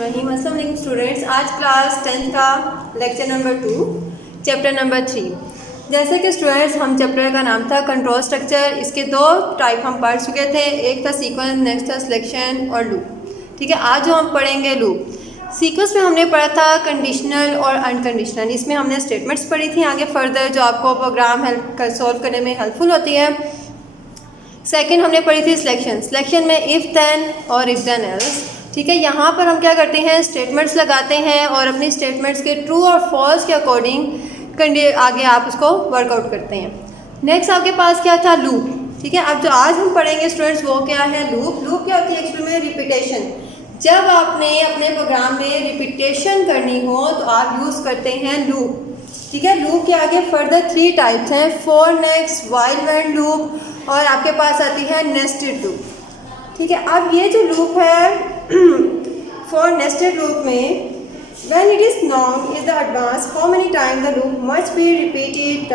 अस्सलाम वालेकुम स्टूडेंट्स। आज क्लास 10th का लेक्चर नंबर 2 चैप्टर नंबर 3। जैसे कि स्टूडेंट्स हम चैप्टर का नाम था कंट्रोल स्ट्रक्चर। इसके दो टाइप हम पढ़ चुके थे, एक था सीक्वेंस, नेक्स्ट था सिलेक्शन और लूप। ठीक है, आज जो हम पढ़ेंगे लूप। सीक्वेंस में हमने पढ़ा था कंडीशनल और अनकंडीशनल, इसमें हमने स्टेटमेंट्स पढ़ी थी आगे फर्दर जो आपको प्रोग्राम सॉल्व करने में हेल्पफुल होती है। सेकंड हमने पढ़ी थी सिलेक्शन। सिलेक्शन में इफ़ देन और इफ़ देन एल्स। ठीक है, यहाँ पर हम क्या करते हैं, स्टेटमेंट्स लगाते हैं और अपनी स्टेटमेंट्स के ट्रू और फॉल्स के अकॉर्डिंग आगे आप उसको वर्कआउट करते हैं। नेक्स्ट आपके पास क्या था, लूप। ठीक है, अब जो आज हम पढ़ेंगे स्टूडेंट्स वो क्या है, लूप। लूप क्या होती है एक्चुअली में, रिपीटेशन। जब आपने अपने प्रोग्राम में रिपीटेशन करनी हो तो आप यूज़ करते हैं लूप। ठीक है, लूप के आगे फर्दर 3 टाइप्स हैं, for, next, while, when loop और आपके पास आती है नेस्टेड लूप। ठीक है, अब ये जो लूप है फॉर नेस्टेड लूप में when it is non is the advance how many time the loop must be repeated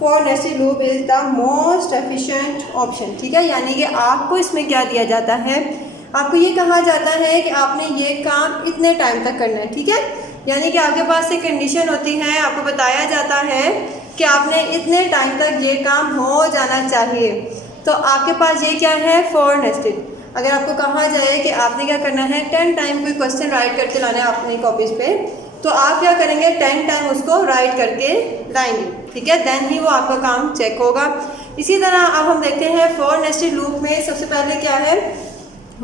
for nested loop is the most efficient option. ठीक है, यानी कि आपको इसमें क्या दिया जाता है, आपको ये कहा जाता है कि आपने ये काम इतने टाइम तक करना है। ठीक है, यानी कि आपके पास एक कंडीशन होती है, आपको बताया जाता है कि आपने इतने टाइम तक ये काम हो जाना चाहिए। तो आपके पास ये क्या है, फॉर नेस्टेड। अगर आपको कहा जाए कि आपने क्या करना है, 10 टाइम कोई क्वेश्चन राइट करके लाना है अपनी कॉपीज़ पे, तो आप क्या करेंगे, 10 टाइम उसको राइट करके लाएंगे। ठीक है, देन ही वो आपका काम चेक होगा। इसी तरह अब हम देखते हैं फॉर नेस्टेड लूप में सबसे पहले क्या है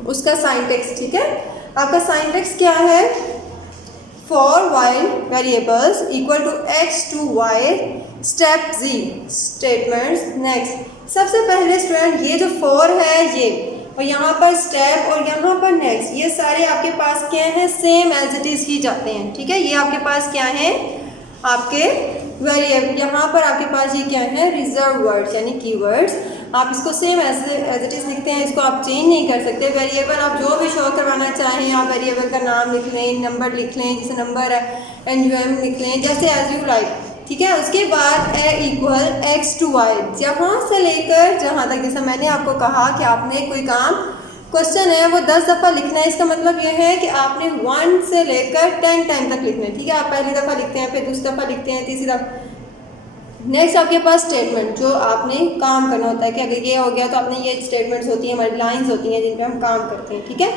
उसका सिंटैक्स। ठीक है, आपका सिंटैक्स क्या है, for while variables equal to x to y step g statements next. सबसे पहले स्टूडेंट ये जो फॉर है ये, और यहाँ पर स्टेप और यहाँ पर नेक्स्ट, ये सारे आपके पास क्या हैं, सेम एज इट इज़ ही जाते हैं। ठीक है, ये आपके पास क्या है, आपके वेरिएबल, यहाँ पर आपके पास ये क्या है, रिजर्व वर्ड्स यानी कीवर्ड्स। आप इसको सेम एज इट इज़ लिखते हैं, इसको आप चेंज नहीं कर सकते। वेरिएबल आप जो भी शो करवाना चाहें, आप वेरिएबल का नाम लिख लें, नंबर लिख लें, जैसे नंबर है NUM लिख लें, जैसे एज यू लाइक। ठीक है, उसके बाद ए इक्वल एक्स टू वाई, जहाँ से लेकर जहाँ तक, जैसा मैंने आपको कहा कि आपने कोई काम क्वेश्चन है वो 10 दफ़ा लिखना है। इसका मतलब ये है कि आपने 1 से लेकर 10 टाइम तक लिखना है। ठीक है, आप पहली दफ़ा लिखते हैं, फिर दूसरी दफ़ा लिखते हैं, तीसरी दफ़ा। नेक्स्ट आपके पास स्टेटमेंट, जो आपने काम करना होता है कि अगर ये हो गया तो आपने ये स्टेटमेंट्स होती हैं, हमारी लाइंस होती हैं जिन पे हम काम करते हैं। ठीक है,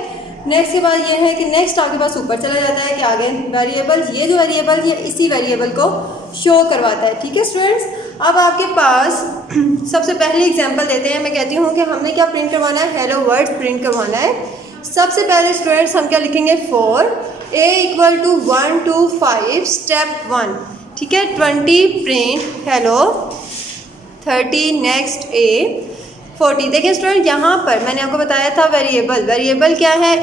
नेक्स्ट के बाद ये है कि नेक्स्ट आपके पास ऊपर चला जाता है कि आगे वेरिएबल, ये जो वेरिएबल ये इसी वेरिएबल को शो करवाता है। ठीक है स्टूडेंट्स, अब आपके पास सबसे पहले एग्जांपल देते हैं। मैं कहती हूँ कि हमने क्या प्रिंट करवाना है, हेलो वर्ड प्रिंट करवाना है। सबसे पहले स्टूडेंट्स हम क्या लिखेंगे, for a equal to 1 to 5 step 1। ठीक है, 20 प्रिंट हेलो, 30 नेक्स्ट ए, 40। देखिए स्टूडेंट, यहाँ पर मैंने आपको बताया था वेरिएबल, वेरिएबल क्या है,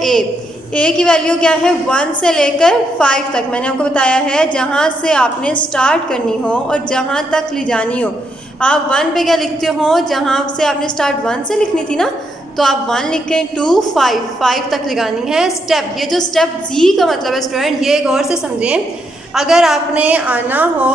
ए की वैल्यू क्या है, 1 से लेकर 5 तक। मैंने आपको बताया है जहाँ से आपने स्टार्ट करनी हो और जहाँ तक ले जानी हो। आप 1 पे क्या लिखते हो, जहाँ से आपने स्टार्ट 1 से लिखनी थी ना, तो आप 1 लिखें, 2 5 तक लगानी है स्टेप। ये जो स्टेप जी का मतलब है स्टूडेंट, ये गौर से समझें। अगर आपने आना हो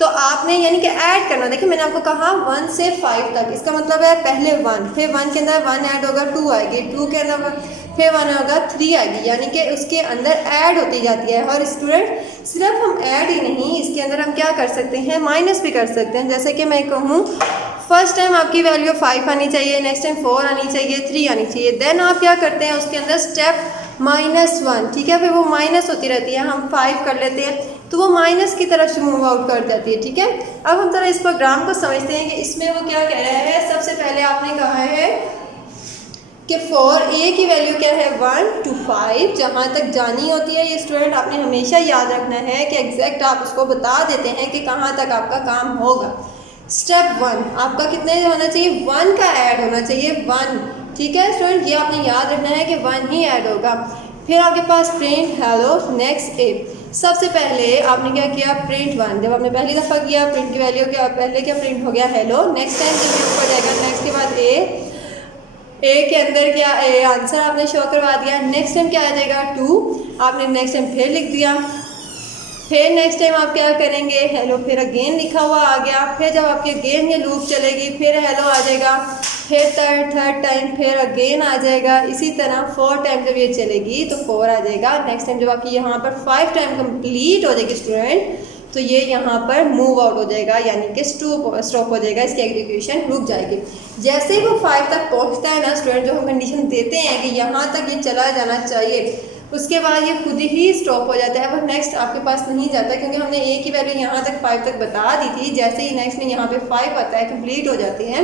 तो आपने यानी कि ऐड करना। देखिए मैंने आपको कहा 1 से 5 तक, इसका मतलब है पहले 1, फिर 1 के अंदर 1 ऐड होगा 2 आएगी, 2 के अंदर फिर 1 होगा 3 आएगी, यानी कि उसके अंदर ऐड होती जाती है। और स्टूडेंट सिर्फ हम ऐड ही नहीं, इसके अंदर हम क्या कर सकते हैं, माइनस भी कर सकते हैं। जैसे कि मैं कहूँ फर्स्ट टाइम आपकी वैल्यू 5 आनी चाहिए, नेक्स्ट टाइम 4 आनी चाहिए, 3 आनी चाहिए, देन आप क्या करते हैं उसके अंदर स्टेप -1। ठीक है, फिर वो माइनस होती रहती है, हम 5 कर लेते हैं तो वो माइनस की तरफ से मूव आउट कर जाती है। ठीक है, अब हम जरा इस प्रोग्राम को समझते हैं कि इसमें वो क्या कह रहा है। सबसे पहले आपने कहा है कि फॉर ए की वैल्यू क्या है, 1 to 5, जहाँ तक जानी होती है। ये स्टूडेंट आपने हमेशा याद रखना है कि एग्जैक्ट आप उसको बता देते हैं कि कहाँ तक आपका काम होगा। स्टेप 1 आपका कितने होना चाहिए, 1 का ऐड होना चाहिए, 1। ठीक है स्टूडेंट, ये आपने याद रखना है कि 1 ही ऐड होगा। फिर आपके पास प्रिंट हेलो नेक्स्ट ए। सबसे पहले आपने क्या किया, प्रिंट 1, जब आपने पहली दफ़ा किया प्रिंट की वैल्यू क्या, पहले क्या प्रिंट हो गया हेलो। नेक्स्ट टाइम जब ये ऊपर जाएगा, नेक्स्ट के बाद ए के अंदर क्या आंसर आपने शो करवा दिया। नेक्स्ट टाइम क्या आ जाएगा 2, आपने नेक्स्ट टाइम फिर लिख दिया। फिर नेक्स्ट टाइम आप क्या करेंगे, हेलो, फिर अगेन लिखा हुआ आ गया। फिर जब आपके अगेन ये लूप चलेगी फिर हेलो आ जाएगा, फिर थर्ड टाइम फिर अगेन आ जाएगा। इसी तरह 4 टाइम जब ये चलेगी तो 4 आ जाएगा। नेक्स्ट टाइम जब आपकी यहाँ पर 5 टाइम कंप्लीट हो जाएगी स्टूडेंट, तो ये यहाँ पर मूव आउट हो जाएगा, यानी कि स्टॉप हो जाएगा, इसकी एग्जीक्यूशन रुक जाएगी। जैसे ही वो 5 तक पहुँचता है ना स्टूडेंट, जो हम कंडीशन देते हैं कि यहाँ तक ये चला जाना चाहिए, उसके बाद ये खुद ही स्टॉप हो जाता है। वो नेक्स्ट आपके पास नहीं जाता, क्योंकि हमने ए की वैल्यू यहाँ तक 5 तक बता दी थी। जैसे ही नेक्स्ट में यहाँ पे 5 आता है, कंप्लीट हो जाते हैं,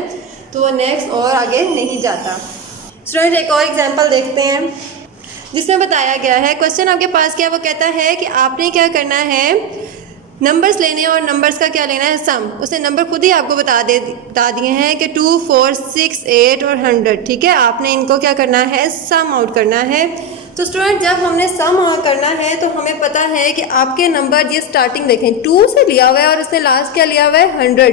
तो वो नेक्स्ट और आगे नहीं जाता। स्टूडेंट एक और एग्जांपल देखते हैं जिसमें बताया गया है, क्वेश्चन आपके पास क्या, वो कहता है कि आपने क्या करना है, नंबर्स लेने और नंबर्स का क्या लेना है, सम। उसने नंबर खुद ही आपको बता दिए हैं कि 2, 4, 6, 8 और 100। ठीक है, आपने इनको क्या करना है, सम आउट करना है। तो स्टूडेंट जब हमने सम करना है तो हमें पता है कि आपके नंबर, ये स्टार्टिंग देखें 2 से लिया हुआ है और उसने लास्ट क्या लिया हुआ है, 100।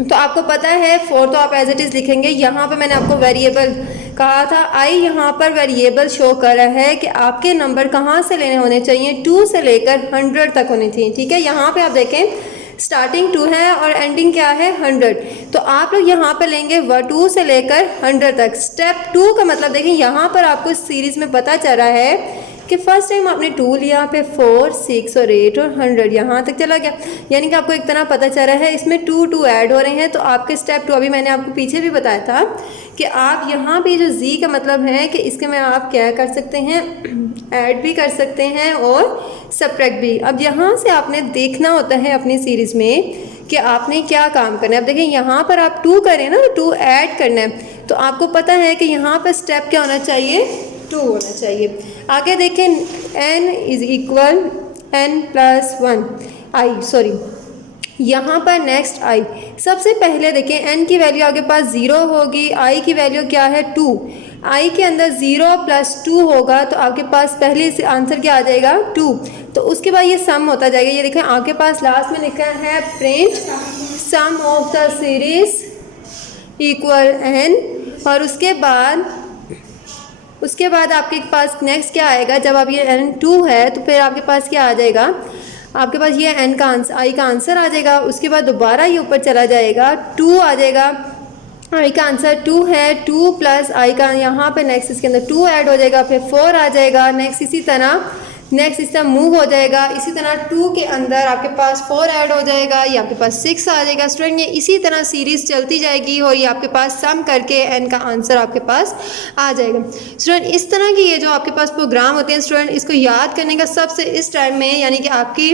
तो आपको पता है 4 तो आप एज इट इज़ लिखेंगे। यहाँ पे मैंने आपको वेरिएबल कहा था, आई यहाँ पर वेरिएबल शो कर रहा है कि आपके नंबर कहाँ से लेने होने चाहिए, 2 से लेकर 100 तक होनी चाहिए। ठीक है, यहाँ पे आप देखें स्टार्टिंग 2 है और एंडिंग क्या है, 100। तो आप लोग यहाँ पर लेंगे 2 से लेकर 100 तक। स्टेप 2 का मतलब देखें, यहाँ पर आपको इस सीरीज़ में पता चल रहा है कि फर्स्ट टाइम आपने 2 लिया, फिर 4, 6 और 8 और 100 यहाँ तक चला गया, यानी कि आपको एक तरह पता चल रहा है इसमें 2 ऐड हो रहे हैं। तो आपके स्टेप 2, अभी मैंने आपको पीछे भी बताया था कि आप यहाँ पे जो जी का मतलब है कि इसके में आप क्या कर सकते हैं, ऐड भी कर सकते हैं और सब्ट्रैक्ट भी। अब यहाँ से आपने देखना होता है अपनी सीरीज़ में कि आपने क्या काम करना है। अब देखिए यहाँ पर आप 2 करें ना, 2 ऐड करना है, तो आपको पता है कि यहाँ पर स्टेप क्या होना चाहिए, 2 होना चाहिए। आगे देखें, n इज इक्वल n+1 यहाँ पर नेक्स्ट i। सबसे पहले देखें n की वैल्यू आगे पास 0 होगी, i की वैल्यू क्या है 2। i के अंदर 0 + 2 होगा तो आपके पास पहले से आंसर क्या आ जाएगा, 2। तो उसके बाद ये सम होता जाएगा। ये देखें आपके पास लास्ट में लिखा है print sum of the series equal n, और उसके बाद आपके पास नेक्स्ट क्या आएगा, जब आप ये n2 है तो फिर आपके पास क्या आ जाएगा, आपके पास ये n का आंसर, i का आंसर आ जाएगा। उसके बाद दोबारा ये ऊपर चला जाएगा, 2 आ जाएगा, i का आंसर 2 है, 2 + i का यहाँ पे नेक्स्ट इसके अंदर 2 ऐड हो जाएगा, फिर 4 आ जाएगा, नेक्स्ट इसी तरह मूव हो जाएगा। इसी तरह 2 के अंदर आपके पास 4 ऐड हो जाएगा, ये आपके पास 6 आ जाएगा। स्टूडेंट ये इसी तरह सीरीज़ चलती जाएगी और ये आपके पास सम करके n का आंसर आपके पास आ जाएगा। स्टूडेंट इस तरह की ये जो आपके पास प्रोग्राम होते हैं स्टूडेंट, इसको याद करने का सबसे इस टाइम में, यानी कि आपकी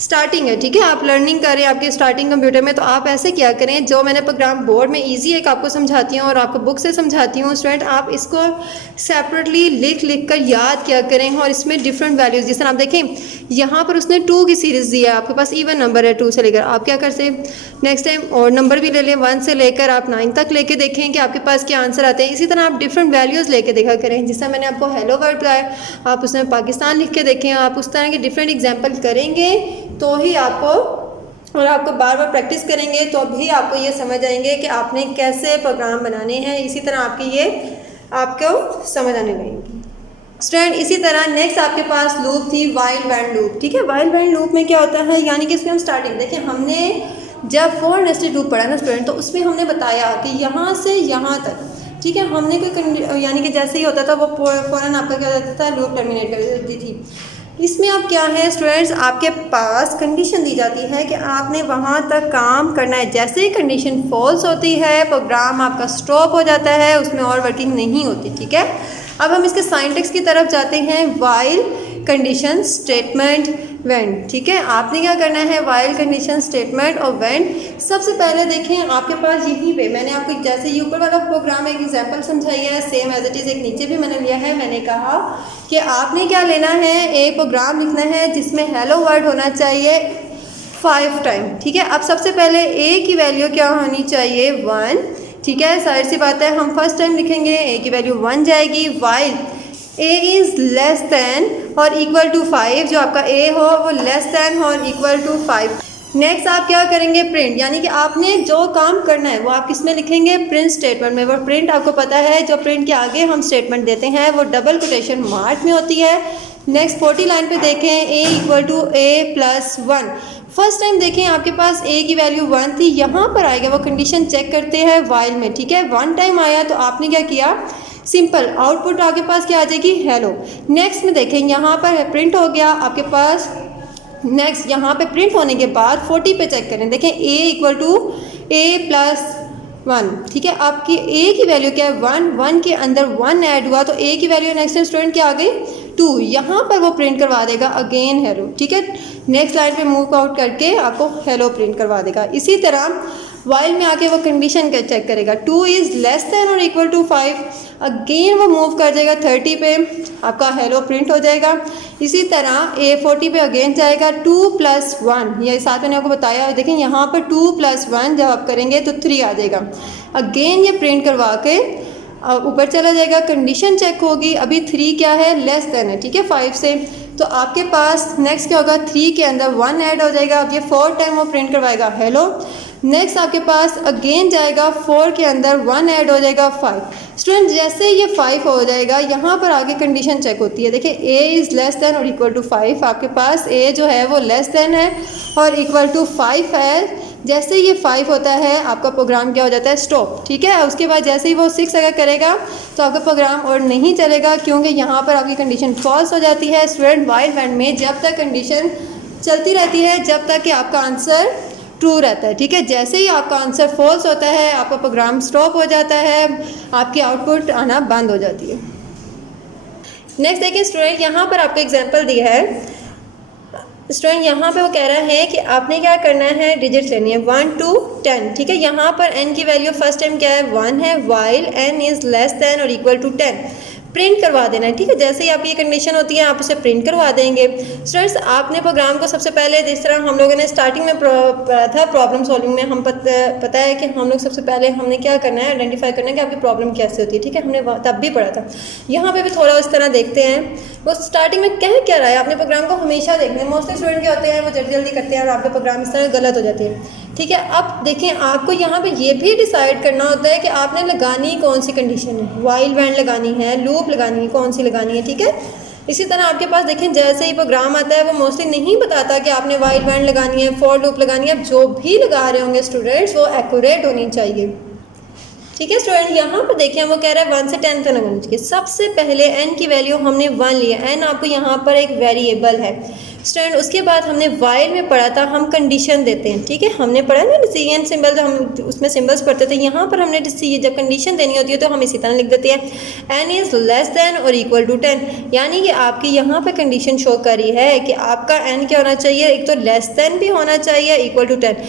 स्टार्टिंग है, ठीक है, आप लर्निंग कर रहे हैं आपके स्टार्टिंग कंप्यूटर में, तो आप ऐसे क्या करें, जो मैंने प्रोग्राम बोर्ड में इजी एक आपको समझाती हूँ और आपको बुक से समझाती हूँ स्टूडेंट, आप इसको सेपरेटली लिख कर याद क्या करें। और इसमें डिफरेंट वैल्यूज़, जिस तरह आप देखें यहाँ पर उसने 2 की सीरीज़ दी है, आपके पास इवन नंबर है 2 से लेकर, आप क्या कर सकते नेक्स्ट टाइम और नंबर भी ले लें 1 से लेकर आप 9 तक लेके देखें कि आपके पास क्या आंसर आते हैं। इसी तरह आप डिफरेंट वैल्यूज़ लेके देखा करें, जिस तरह मैंने आपको हेलो वर्ड बताया, आप उसमें पाकिस्तान लिख के देखें। आप उस तरह के डिफरेंट एग्जाम्पल करेंगे तो ही आपको बार बार प्रैक्टिस करेंगे तो अभी आपको ये समझ आएंगे कि आपने कैसे प्रोग्राम बनाने हैं। इसी तरह आपकी ये आपको समझ आने लगेगी। स्टूडेंट इसी तरह नेक्स्ट आपके पास लूप थी वाइल वैन लूप। ठीक है, वाइल वैन लूप में क्या होता है, यानी कि इसमें हम स्टार्टिंग देखिए, हमने जब 4 नेस्टेड लूप पढ़ा ना स्टूडेंट, तो उसमें हमने बताया कि यहाँ से यहाँ तक, ठीक है, हमने कोई यानी कि जैसे ही होता था वो फ़ौरन आपका क्या होता था, लूप टर्मिनेट कर देती थी। इसमें अब क्या है स्टूडेंट्स, आपके पास कंडीशन दी जाती है कि आपने वहाँ तक काम करना है। जैसे ही कंडीशन फॉल्स होती है प्रोग्राम आपका स्टॉप हो जाता है, उसमें और वर्किंग नहीं होती। ठीक है, अब हम इसके सिंटैक्स की तरफ जाते हैं, वाइल कंडीशन स्टेटमेंट व्हेन। ठीक है, आपने क्या करना है, वाइल कंडीशन स्टेटमेंट और व्हेन। सबसे पहले देखें आपके पास यहीं पे मैंने आपको जैसे ये ऊपर वाला प्रोग्राम एक एग्जांपल समझाई है, सेम एज इट इज़ एक नीचे भी मैंने लिया है। मैंने कहा कि आपने क्या लेना है, एक प्रोग्राम लिखना है जिसमें हेलो वर्ड होना चाहिए 5 टाइम। ठीक है, अब सबसे पहले ए की वैल्यू क्या होनी चाहिए, 1। ठीक है, साइड सी बात है, हम फर्स्ट टाइम लिखेंगे, ए की वैल्यू 1 जाएगी। While A is less than और इक्वल टू 5, जो आपका ए हो वो लेस दैन और इक्वल टू 5। नेक्स्ट आप क्या करेंगे, प्रिंट, यानी कि आपने जो काम करना है वो आप किस में लिखेंगे, प्रिंट स्टेटमेंट में। वो प्रिंट आपको पता है, जो प्रिंट के आगे हम स्टेटमेंट देते हैं वो डबल कोटेशन मार्क में होती है। नेक्स्ट 40 लाइन पे देखें a equal to a plus 1। First time देखें आपके पास a की वैल्यू 1 थी, यहाँ पर आएगा वो कंडीशन चेक करते हैं वाइल में, ठीक है। 1 टाइम आया तो आपने क्या किया, सिंपल आउटपुट आपके पास क्या आ जाएगी, हेलो। नेक्स्ट में देखें यहाँ पर प्रिंट हो गया आपके पास। नेक्स्ट यहाँ पे प्रिंट होने के बाद 40 पे चेक करें, देखें a equal to a plus 1, ठीक है। आपकी a की वैल्यू क्या है 1, 1 के अंदर 1 ऐड हुआ तो a की वैल्यू नेक्स्ट स्टूडेंट क्या आ गई 2, यहाँ पर वो प्रिंट करवा देगा अगेन हेलो, ठीक है। नेक्स्ट लाइन पे मूव आउट करके आपको हेलो प्रिंट करवा देगा। इसी तरह वाइल में आके वो कंडीशन का चेक करेगा, 2 इज़ लेस देन और इक्वल टू 5, अगेन वो मूव कर जाएगा 30 पे, आपका हेलो प्रिंट हो जाएगा। इसी तरह a 40 पे अगेन जाएगा 2 प्लस 1, ये साथ मैंने आपको बताया, देखें यहाँ पर 2 प्लस 1 जब आप करेंगे तो 3 आ जाएगा। अगेन ये प्रिंट करवा के ऊपर चला जाएगा, कंडीशन चेक होगी, अभी 3 क्या है, लेस देन है, ठीक है 5 से। तो आपके पास नेक्स्ट क्या होगा, 3 के अंदर 1 ऐड हो जाएगा, अब ये 4 टाइम वो प्रिंट करवाएगा हेलो। नेक्स्ट आपके पास अगेन जाएगा 4 के अंदर 1 ऐड हो जाएगा 5। स्टूडेंट जैसे ये 5 हो जाएगा यहाँ पर आगे कंडीशन चेक होती है, देखिए a इज़ लेस देन और इक्वल टू 5, आपके पास a जो है वो लेस देन है और इक्वल टू 5 है। जैसे ये 5 होता है आपका प्रोग्राम क्या हो जाता है, स्टॉप, ठीक है। उसके बाद जैसे ही वो 6 अगर करेगा तो आपका प्रोग्राम और नहीं चलेगा, क्योंकि यहाँ पर आपकी कंडीशन फॉल्स हो जाती है। स्टूडेंट वाइल वैन में जब तक कंडीशन चलती रहती है जब तक कि आपका आंसर ट्रू रहता है, ठीक है। जैसे ही आपका आंसर फॉल्स होता है आपका प्रोग्राम स्टॉप हो जाता है, आपकी आउटपुट आना बंद हो जाती है। नेक्स्ट देखिए स्टूडेंट, यहाँ पर आपको एग्जांपल दिया है। स्टूडेंट यहाँ पे वो कह रहा है कि आपने क्या करना है, डिजिट्स लेनी है 1 to 10, ठीक है। यहाँ पर n की वैल्यू फर्स्ट टाइम क्या है 1 है, while n is less than और इक्वल टू 10, प्रिंट करवा देना है, ठीक है। जैसे ही आपकी ये कंडीशन होती है आप उसे प्रिंट करवा देंगे। स्टूडेंट्स आपने प्रोग्राम को सबसे पहले जिस तरह हम लोगों ने स्टार्टिंग में पढ़ा था प्रॉब्लम सॉल्विंग में, हम पता है कि हम लोग सबसे पहले हमने क्या करना है, आइडेंटिफाई करना है कि आपकी प्रॉब्लम कैसे होती है, ठीक है। हमने तब भी पढ़ा था, यहाँ पे भी थोड़ा इस तरह देखते हैं वो स्टार्टिंग में कह क्या रहा है। आपने प्रोग्राम को हमेशा देखना है, मोस्टली स्टूडेंट क्या होते हैं वो जल्दी जल्दी करते हैं और आपके प्रोग्राम इस तरह गलत हो जाते हैं, ठीक है। अब देखें आपको यहाँ पे ये भी डिसाइड करना होता है कि आपने लगानी कौन सी कंडीशन है, वाइल वैन लगानी है, लूप लगानी है, कौन सी लगानी है, ठीक है। इसी तरह आपके पास देखें जैसे ही प्रोग्राम आता है वो मोस्टली नहीं बताता कि आपने वाइल वैन लगानी है, फॉर लूप लगानी है। जो भी लगा रहे होंगे स्टूडेंट्स वो एक्यूरेट होनी चाहिए, ठीक है। स्टूडेंट यहाँ पर देखिए वो कह रहा है 1 से 10 तक लगनी चाहिए। सबसे पहले n की वैल्यू हमने 1 लिया, n आपको यहाँ पर एक वेरिएबल है स्टूडेंट। उसके बाद हमने वाइल में पढ़ा था हम कंडीशन देते हैं, ठीक है। हमने पढ़ा ना डिसीजन सिंबल, जो हम उसमें सिंबल्स पढ़ते थे, यहाँ पर हमने जब कंडीशन देनी होती है तो हम इसी तरह लिख देते हैं n इज़ लेस देन और इक्वल टू 10, यानी कि आपकी यहाँ पे कंडीशन शो कर रही है कि आपका n क्या होना चाहिए, एक तो लेस देन भी होना चाहिए, इक्वल टू 10।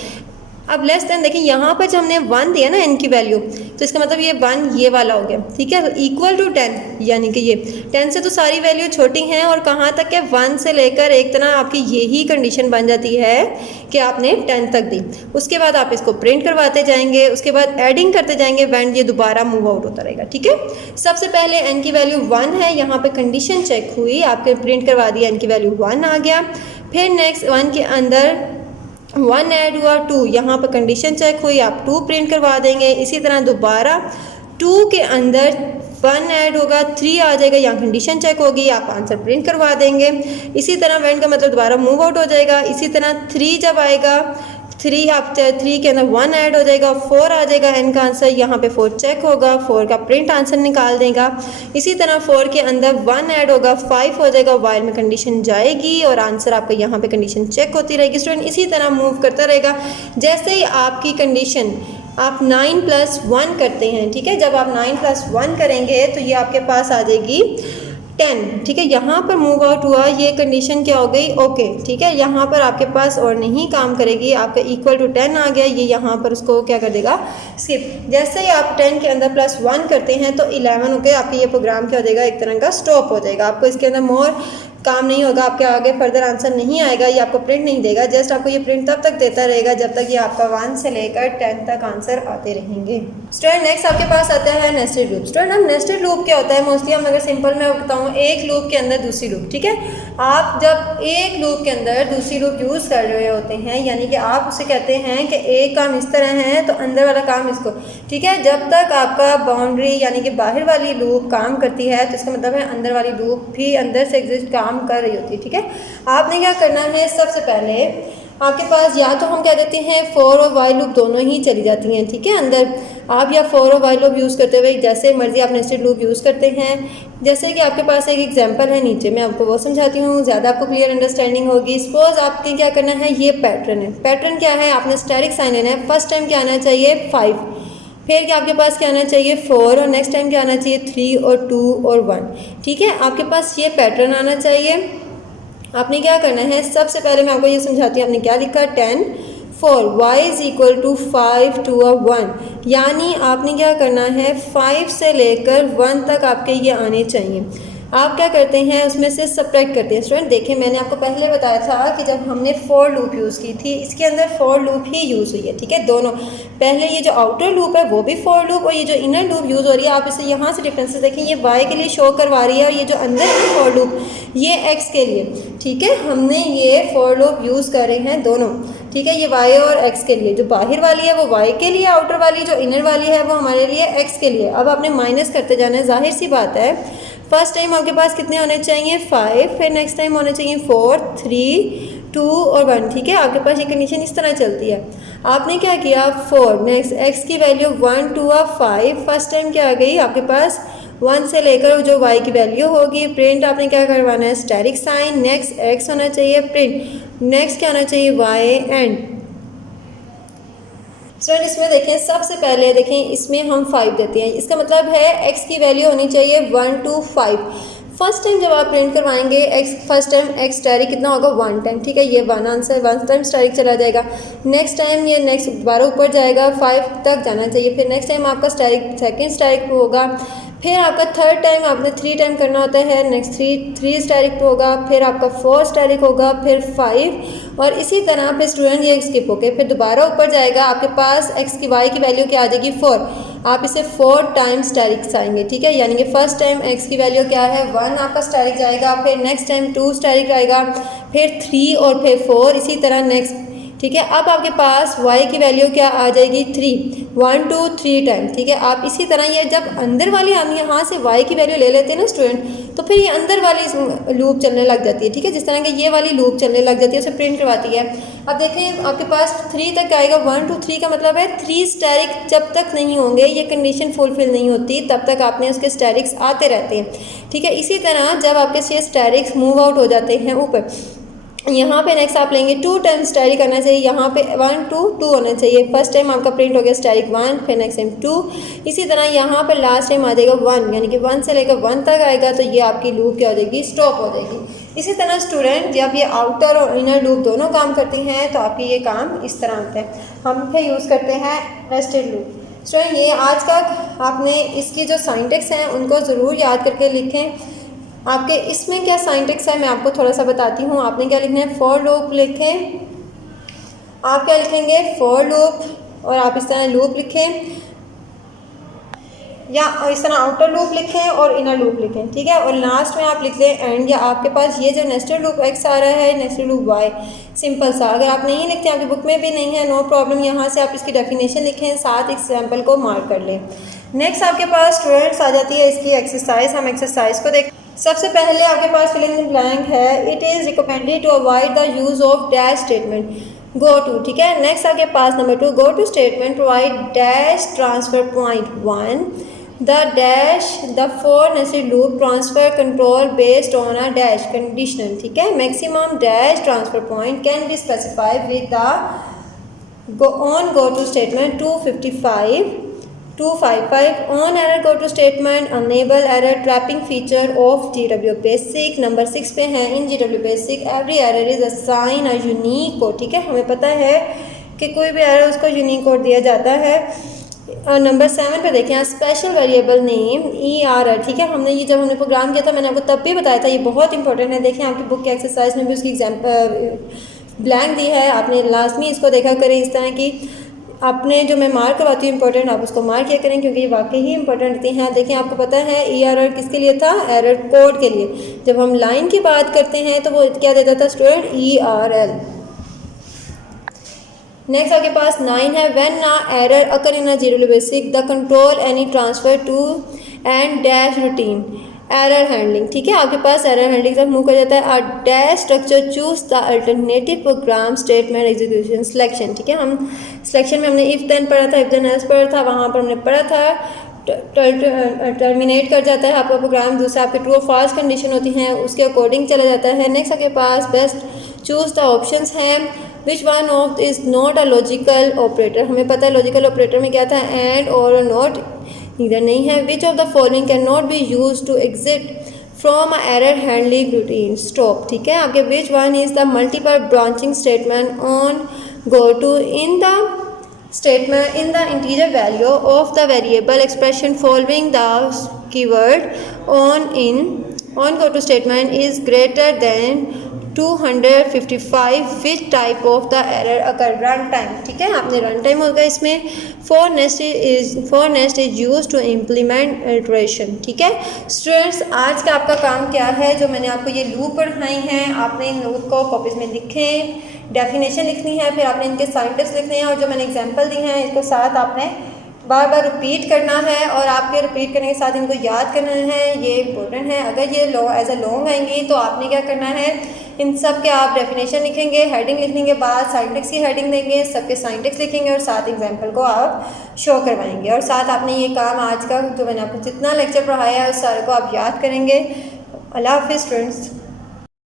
अब लेस देन देखिए यहाँ पर जब हमने 1 दिया ना n की वैल्यू, तो इसका मतलब ये 1 ये वाला हो गया, ठीक है। इक्वल टू 10 यानी कि ये 10 से तो सारी वैल्यू छोटी हैं और कहाँ तक है 1 से लेकर एक तरह आपकी यही कंडीशन बन जाती है कि आपने 10 तक दी। उसके बाद आप इसको प्रिंट करवाते जाएंगे, उसके बाद एडिंग करते जाएंगे, वैन ये दोबारा मूव आउट होता रहेगा, ठीक है। सबसे पहले n की वैल्यू 1 है, यहाँ पे कंडीशन चेक हुई, आपके प्रिंट करवा दिया, n की वैल्यू 1 आ गया। फिर नेक्स्ट 1 के अंदर 1 ऐड हुआ 2, यहाँ पर कंडीशन चेक हुई, आप 2 प्रिंट करवा देंगे। इसी तरह दोबारा 2 के अंदर 1 ऐड होगा, 3 आ जाएगा, यहाँ कंडीशन चेक होगी, आप आंसर प्रिंट करवा देंगे। इसी तरह वैन का मतलब दोबारा मूव आउट हो जाएगा। इसी तरह 3 जब आएगा 3 आप 3 के अंदर 1 ऐड हो जाएगा, 4 आ जाएगा n का आंसर, यहाँ पे 4 चेक होगा, 4 का प्रिंट आंसर निकाल देगा। इसी तरह 4 के अंदर 1 ऐड होगा, 5 हो जाएगा, वाइल में कंडीशन जाएगी और आंसर आपका यहाँ पे कंडीशन चेक होती रहेगी। स्टूडेंट इसी तरह मूव करता रहेगा। जैसे ही आपकी कंडीशन आप 9 + 1 करते हैं, ठीक है, जब आप 9 + 1 करेंगे तो ये आपके पास आ जाएगी 10, ठीक है। यहाँ पर मूव आउट हुआ, ये कंडीशन क्या हो गई, ओके, ठीक है। यहाँ पर आपके पास और नहीं काम करेगी, आपका इक्वल टू 10 आ गया, ये यहाँ पर उसको क्या कर देगा, स्किप। जैसे ही आप 10 के अंदर +1 करते हैं तो 11 हो गया, आपका ये प्रोग्राम क्या हो जाएगा, एक तरह का स्टॉप हो जाएगा। आपको इसके अंदर मोर काम नहीं होगा, आपके आगे फर्दर आंसर नहीं आएगा, ये आपको प्रिंट नहीं देगा, जस्ट आपको ये प्रिंट तब तक देता रहेगा जब तक ये आपका 1 से लेकर 10 तक आंसर आते रहेंगे। स्टूडेंट नेक्स्ट आपके पास आता है नेस्टेड लूप। स्टूडेंट अब नेस्टेड लूप क्या होता है, मोस्टली हम अगर सिंपल में बताऊँ, एक लूप के अंदर दूसरी लूप, ठीक है। आप जब एक लूप के अंदर दूसरी लूप यूज़ कर रहे होते हैं, यानी कि आप उसे कहते हैं कि एक काम इस तरह है तो अंदर वाला काम इसको, ठीक है। जब तक आपका बाउंड्री यानी कि बाहर वाली लूप काम करती है तो इसका मतलब है अंदर वाली लूप भी अंदर से एग्जिस्ट काम कर रही होती है, ठीक है। आपने क्या करना है, सबसे पहले आपके पास या तो हम कह देते हैं फॉर और वाइल लूप दोनों ही चली जाती हैं, ठीक है। अंदर आप या फॉर और वाइल लूप यूज़ करते हुए जैसे मर्जी आप नेस्टेड लूप यूज़ करते हैं। जैसे कि आपके पास एक एग्जांपल है नीचे, मैं आपको वो समझाती हूँ, ज़्यादा आपको क्लियर अंडरस्टैंडिंग होगी। सपोज आपके क्या करना है, ये पैटर्न है। पैटर्न क्या है, आपने स्टैटिक साइन लेना है। फर्स्ट टाइम क्या आना चाहिए 5, फिर क्या आपके पास क्या आना चाहिए 4, और नेक्स्ट टाइम क्या आना चाहिए 3 और 2 और 1, ठीक है। आपके पास ये पैटर्न आना चाहिए। आपने क्या करना है, सबसे पहले मैं आपको ये समझाती हूँ। आपने क्या लिखा 10 4 y इज इक्वल टू 5 2 और 1, यानी आपने क्या करना है 5 से लेकर 1 तक आपके ये आने चाहिए। आप क्या करते हैं, उसमें से सब्ट्रैक्ट करते हैं। स्टूडेंट देखिए, मैंने आपको पहले बताया था कि जब हमने फॉर लूप यूज़ की थी, इसके अंदर फॉर लूप ही यूज़ हुई है, ठीक है। दोनों, पहले ये जो आउटर लूप है वो भी फॉर लूप, और ये जो इनर लूप यूज़ हो रही है, आप इसे यहाँ से डिफरेंसेस देखें, ये वाई के लिए शो करवा रही है, और ये जो अंदर है फॉर लूप ये एक्स के लिए, ठीक है। हमने ये फॉर लूप यूज़ कर रहे हैं दोनों, ठीक है। ये वाई और एक्स के लिए, जो बाहर वाली है वो वाई के लिए, आउटर वाली जो इनर वाली है वो हमारे लिए एक्स के लिए। अब आपने माइनस करते जाना है, जाहिर सी बात है। फर्स्ट टाइम आपके पास कितने होने चाहिए 5, फिर नेक्स्ट टाइम होने चाहिए 4 3 2 और 1, ठीक है। आपके पास ये कंडीशन इस तरह चलती है। आपने क्या किया 4, नेक्स्ट एक्स की वैल्यू 1 2 और 5, फर्स्ट टाइम क्या आ गई आपके पास 1 से लेकर जो y की वैल्यू होगी, प्रिंट आपने क्या करवाना है स्टैटिक साइन, नेक्स्ट x होना चाहिए, प्रिंट नेक्स्ट क्या होना चाहिए y एंड। स्टूडेंट इसमें देखें, सबसे पहले देखें इसमें हम 5 देते हैं, इसका मतलब है x की वैल्यू होनी चाहिए 1 2 5। फर्स्ट टाइम जब आप प्रिंट करवाएंगे x, first time x static कितना होगा 1 टाइम, ठीक है। ये 1 आंसर 1 टाइम स्टैटिक चला जाएगा। नेक्स्ट टाइम ये नेक्स्ट दोबारा ऊपर जाएगा, 5 तक जाना चाहिए। फिर नेक्स्ट टाइम आपका स्टैटिक सेकेंड स्टैटिक होगा, फिर आपका थर्ड टाइम आपने 3 टाइम करना होता है, नेक्स्ट 3 स्टैटिक होगा, फिर आपका 4 स्टैटिक होगा, फिर 5, और इसी तरह फिर स्टूडेंट ये स्किप होके फिर दोबारा ऊपर जाएगा। आपके पास x की y की वैल्यू क्या आ जाएगी 4, आप इसे 4 टाइम स्टैटिक आएंगे, ठीक है। यानी कि फर्स्ट टाइम x की वैल्यू क्या है 1 आपका स्टैटिक जाएगा, फिर नेक्स्ट टाइम 2 स्टैटिक आएगा, फिर 3 और फिर 4, इसी तरह नेक्स्ट, ठीक है। अब आपके पास y की वैल्यू क्या आ जाएगी 3, 1 2 3 टाइम, ठीक है। आप इसी तरह ये जब अंदर वाली हम यहाँ से y की वैल्यू ले लेते हैं ना स्टूडेंट, तो फिर ये अंदर वाली लूप चलने लग जाती है, ठीक है। जिस तरह की ये वाली लूप चलने लग जाती है उसे प्रिंट करवाती है। अब देखें आपके पास 3 तक आएगा, 1 2 3 का मतलब है 3 स्टैटिक जब तक नहीं होंगे, ये कंडीशन फुलफिल नहीं होती, तब तक आपने उसके स्टैटिक्स आते रहते हैं, ठीक है। इसी तरह जब आपके ये स्टैटिक्स मूव आउट हो जाते हैं ऊपर, यहाँ पे नेक्स्ट आप लेंगे 2 टाइम स्टैटिक करना चाहिए, यहाँ पे 1 2 2 होना चाहिए। फर्स्ट टाइम आपका प्रिंट हो गया स्टैटिक 1, फिर नेक्स्ट टाइम 2, इसी तरह यहाँ पे लास्ट टाइम आ जाएगा 1, यानी कि 1 से लेकर 1 तक आएगा, तो ये आपकी लूप क्या हो जाएगी स्टॉप हो जाएगी। इसी तरह स्टूडेंट जब ये आउटर और इनर लूप दोनों काम करती हैं तो आपकी ये काम इस तरह होता है। हम फिर यूज़ करते हैं नेस्टेड लूप। स्टूडेंट ये आज का आपने इसकी जो साइंटेक्स हैं उनको ज़रूर याद करके लिखें। आपके इसमें क्या साइंटेक्स है मैं आपको थोड़ा सा बताती हूँ। आपने क्या लिखना है फॉर लूप लिखें, आप क्या लिखेंगे फॉर लूप, और आप इस तरह लूप लिखें, या इस तरह आउटर लूप लिखें और इनर लूप लिखें, ठीक है। और लास्ट में आप लिख लें एंड, या आपके पास ये जो नेस्टेड लूप x आ रहा है, नेस्टेड लूप y, सिंपल सा। अगर आप नहीं लिखते, आपकी बुक में भी नहीं है, नो प्रॉब्लम, यहाँ से आप इसकी डेफिनेशन लिखें, साथ एग्जाम्पल को मार्क कर लें। नेक्स्ट आपके पास स्टूडेंट्स आ जाती है इसकी एक्सरसाइज। हम एक्सरसाइज को देख, सबसे पहले आपके पास फिलिंग इन ब्लैंक है, it is recommended to avoid the use of dash statement, go to, ठीक है। नेक्स्ट आपके पास number 2, go to statement provide dash transfer point 1, the dash the for nested loop transfer control based on a dash conditional, ठीक है। Maximum dash transfer point can be specified with the go to statement 255 on error go to statement enable error trapping feature of GW basic। Number 6 पे है इन GW basic every error is assign a unique code, ठीक है। हमें पता है कि कोई भी error उसको यूनिक कोड दिया जाता है। और नंबर 7 पे देखें स्पेशल वेरिएबल नेम ERR, ठीक है। हमने ये जब हमने प्रोग्राम किया था मैंने आपको तब भी बताया था, ये बहुत इंपॉर्टेंट है। देखें आपकी बुक के एक्सरसाइज में भी उसकी एग्जाम्पल ब्लैंक दी है, आपने लाजमी इसको देखा करें। इस तरह की आपने जो मैं मार्क करवाती हूँ इंपॉर्टेंट, आप उसको मार्क किया करें क्योंकि ये वाकई ही इंपॉर्टेंट रहती हैं। देखें आपको पता है ERR किसके लिए था, एरर कोड के लिए। जब हम लाइन की बात करते हैं तो वो क्या देता था स्टूडेंट, ERL। नेक्स्ट आपके पास 9 है, व्हेन ना error occur in a zero basic the control any transfer to and dash routine error handling. ठीक है, आपके पास एरर हैंडलिंग का मूव कर जाता है। A dash structure choose the alternative program statement execution selection. ठीक है, हम सिलेक्शन में हमने इफ देन पढ़ा था, इफ देन एल्स पढ़ा था, वहाँ पर हमने पढ़ा था टर्मिनेट कर जाता है आपका प्रोग्राम। दूसरा आपके ट्रू और फॉल्स कंडीशन होती हैं उसके अकॉर्डिंग चला जाता है। नेक्स्ट आपके पास बेस्ट चूज द ऑप्शंस हैं which one of is not a logical operator. हमें पता है लॉजिकल ऑपरेटर में क्या था, एंड और नॉट इधर नहीं है। Which of the following can not be use to exit from a error handling routine stop. ठीक है, आपके which one is the multiple branching statement on go to in the statement in the integer value of the variable expression following the keyword on go to statement is greater than 255 which type of the error occur run time। ठीक है, आपने run time होगा इसमें। for nest is used to implement iteration। ठीक है students, आज का आपका काम क्या है, जो मैंने आपको ये लूप पढ़ाई हैं आपने इन लूप को कॉपीज में लिखें, डेफिनेशन लिखनी है, फिर आपने इनके साइंटिस्ट लिखने हैं, और जो मैंने एग्जांपल दी हैं इसको साथ आपने बार बार रिपीट करना है, और आपके रिपीट करने के साथ इनको याद करना है। ये इंपॉर्टेंट है। अगर ये एज अ लॉन्ग आएंगी तो आपने क्या करना है, इन सब के आप डेफिनेशन लिखेंगे, हेडिंग लिखने के बाद साइंटिक्स की हेडिंग देंगे, सबके साइंटिक्स लिखेंगे और साथ एग्जाम्पल को आप शो करवाएंगे, और साथ आपने ये काम आज का जो मैंने आपको जितना लेक्चर पढ़ाया है उस सारे को आप याद करेंगे। अल्लाह हाफिज़ स्टूडेंट्स।